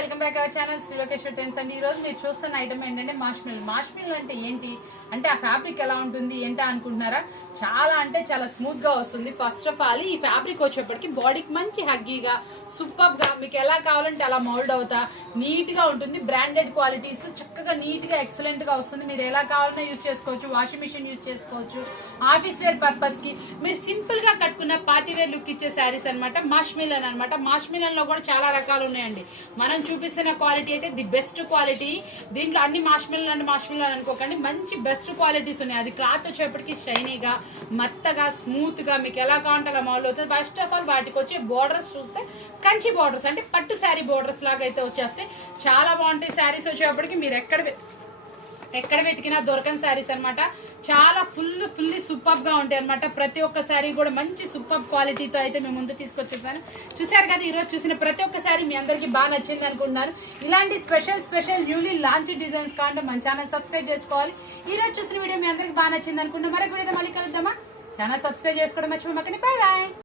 Welcome back our channel Shri Lokeshwar trends అండి. ఈ రోజు మీరు చూస్తున్న ఐటమ్ ఏంటంటే మార్ష్మెల్ అంటే ఏంటి అంటే ఆ ఫ్యాబ్రిక్ ఎలా ఉంటుంది ఏంటా అనుకుంటున్నారా? చాలా అంటే చాలా స్మూత్ గా వస్తుంది. ఫస్ట్ ఆఫ్ ఆల్ ఈ ఫ్యాబ్రిక్ వచ్చేప్పటికి బాడీకి మంచి హగ్గీగా సూపర్ గా మీకు ఎలా కావాలంటే అలా మౌల్డ్ అవుతా నీట్ గా ఉంటుంది. బ్రాండెడ్ క్వాలిటీస్ చక్కగా నీట్ గా ఎక్సలెంట్ గా వస్తుంది. మీరు ఎలా కావాలన్నా యూజ్ చేసుకోవచ్చు, వాషింగ్ మిషన్ యూజ్ చేసుకోవచ్చు, ఆఫీస్ వేర్ పర్పస్ కి మీరు సింపుల్ గా కట్టుకున్న పార్టీ వేర్ లుక్ ఇచ్చే శారీస్ అనమాట. మార్ష్మెలన్ అనమాట. మార్ష్మెలన్ లో కూడా చాలా రకాలు ఉన్నాయండి. మనం చూపిస్తున్న క్వాలిటీ అయితే ది బెస్ట్ క్వాలిటీ. దీంట్లో అన్ని మార్ష్మెలన్ అనుకోకండి, మంచి బెస్ట్ క్వాలిటీస్ ఉన్నాయి. అది క్లాత్ వచ్చేప్పటికి షైనీగా మెత్తగా స్మూత్ గా మీకు ఎలా కావాలంటే అలా మౌల్డ్ అవుతుంది. ఫస్ట్ ఆఫ్ ఆల్ వాటికి వచ్చే బోర్డర్స్ చూస్తే కంచి బోర్డర్స్ అంటే పట్టు శారీ బోర్డర్స్ లాగా అయితే వచ్చేస్తే చాలా బాగుంటాయి. శారీస్ వచ్చేప్పటికి మీరు ఎక్కడ వెతికినా దొరకని శారీస్ అనమాట. చాలా ఫుల్లీ సూపర్ గా ఉంటాయి అనమాట. ప్రతి ఒక్క శారీ కూడా మంచి సూపర్ క్వాలిటీతో అయితే మేము ముందు తీసుకొచ్చేసాను. చూసారు కదా, ఈ రోజు చూసిన ప్రతి ఒక్క శారీ మీ అందరికి బాగా నచ్చింది అనుకుంటున్నాను. ఇలాంటి స్పెషల్ న్యూలీ లాంచ్ డిజైన్స్ కావాలంటే మన ఛానల్ సబ్స్క్రైబ్ చేసుకోవాలి. ఈ రోజు చూసిన వీడియో మీ అందరికి బాగా నచ్చింది అనుకుంటున్నాను. మరొక వీడియో మళ్ళీ కలుద్దామా? ఛానల్ సబ్స్క్రైబ్ చేసుకోవడం మర్చిపోమాకండి. Bye bye.